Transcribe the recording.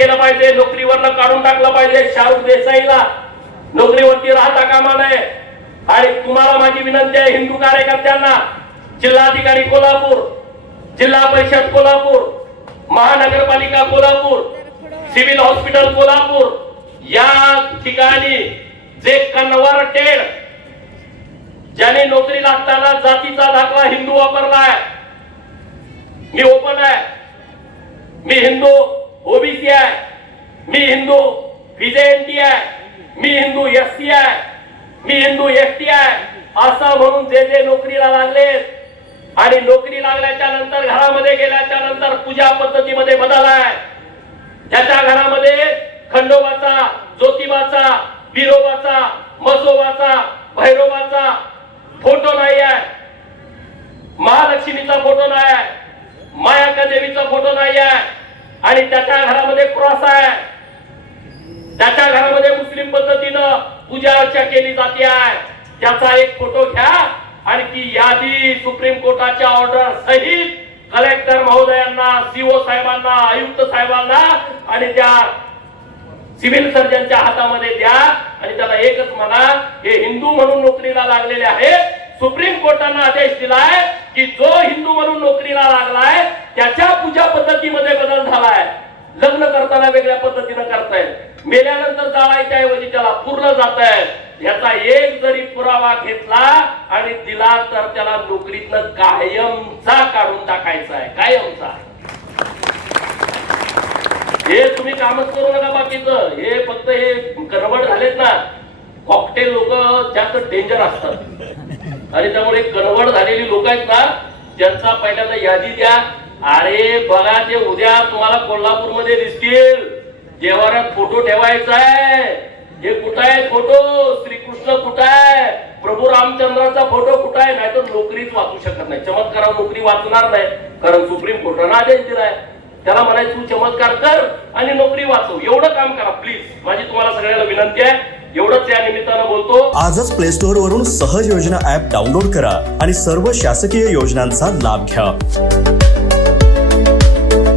केलं पाहिजे, नोकरीवरनं काढून टाकलं पाहिजे. शाहरुख देसाईला नोकरीवरती राहता कामा नये. आणि तुम्हाला माझी विनंती आहे, हिंदू कार्यकर्त्यांना, जिल्हाधिकारी कोल्हापूर, जिल्हा परिषद कोल्हापूर, महानगरपालिका कोल्हापूर, सिव्हिल हॉस्पिटल कोल्हापूर या ठिकाणी जे कन्व्हर्टेड, ज्याने नोकरी लागताना जातीचा दाखला हिंदू वापरलाय, मी ओपन आहे, मी हिंदू ओबीसी आहे, मी हिंदू व्हीजेएनटी आहे, मी हिंदू एससी आहे, मी हिंदू एसटी आहे, असं म्हणून जे नोकरीला लागलेत आणि नोकरी लागल्याच्या नंतर घरामध्ये गेल्याच्या नंतर पूजा पद्धतीमध्ये बदल आहे. ज्याच्या घरामध्ये खंडोबाचा, ज्योतिबाचा, बिरोबाचा, मसोबाचा, भैरोबाचा फोटो नाही आहे, महालक्ष्मीचा फोटो नाही आहे, मायाका देवीचा फोटो नाही आहे, आणि त्याच्या घरामध्ये क्रॉस आहे, त्याच्या घरामध्ये मुस्लिम पद्धतीनं पूजा अर्चा केली जाते आहे, त्याचा एक फोटो घ्या आणि ती यादी सुप्रीम कोर्टाच्या ऑर्डर सहित कलेक्टर महोदयांना, सीओ साहेबांना, आयुक्त साहेबांना आणि त्या सिव्हिल सर्जनच्या हातामध्ये द्या आणि त्याला एकच म्हणा, हे हिंदू म्हणून नोकरीला लागलेले आहेत. सुप्रीम कोर्टाने आदेश दिलाय की जो हिंदू म्हणून नोकरीला लागलाय त्याच्या पूजा पद्धतीमध्ये बदल झालाय. लग्न करताना वेगळ्या पद्धतीने करतायत, मेल्यानंतर जाळायच्या ऐवजी त्याला पूर्ण जात आहे. याचा एक जरी पुरावा घेतला आणि दिला तर त्याला नोकरीतनं कायमचा काढून टाकायचा आहे, कायमचा. हे तुम्ही कामच करू नका बाकीचं. हे फक्त हे गडबड झालेत ना, कॉकटेल लोक जास्त डेंजर असतात आणि त्यामुळे गडबड झालेली लोक आहेत ना, ज्यांचा पहिल्यांदा यादी द्या. अरे बघा, ते उद्या तुम्हाला कोल्हापूरमध्ये दिसतील, देवाऱ्यात फोटो ठेवायचा आहे. हे कुठं आहे फोटो? श्रीकृष्ण कुठं आहे? प्रभू रामचंद्राचा फोटो कुठं आहे? नाही तर नोकरीच वाचू शकत नाही. चमत्कारावर नोकरी वाचणार नाही, कारण सुप्रीम कोर्टाने आदेश दिलाय. त्याला म्हणायचं तू चमत्कार कर आणि नोकरी वाचव, एवढं काम करा प्लीज. माझी तुम्हाला सगळ्यांना विनंती आहे. एवढंच या निमित्तानं बोलतो. आजच प्ले स्टोअर वरून सहज योजना ऍप डाउनलोड करा आणि सर्व शासकीय योजनांचा लाभ घ्या.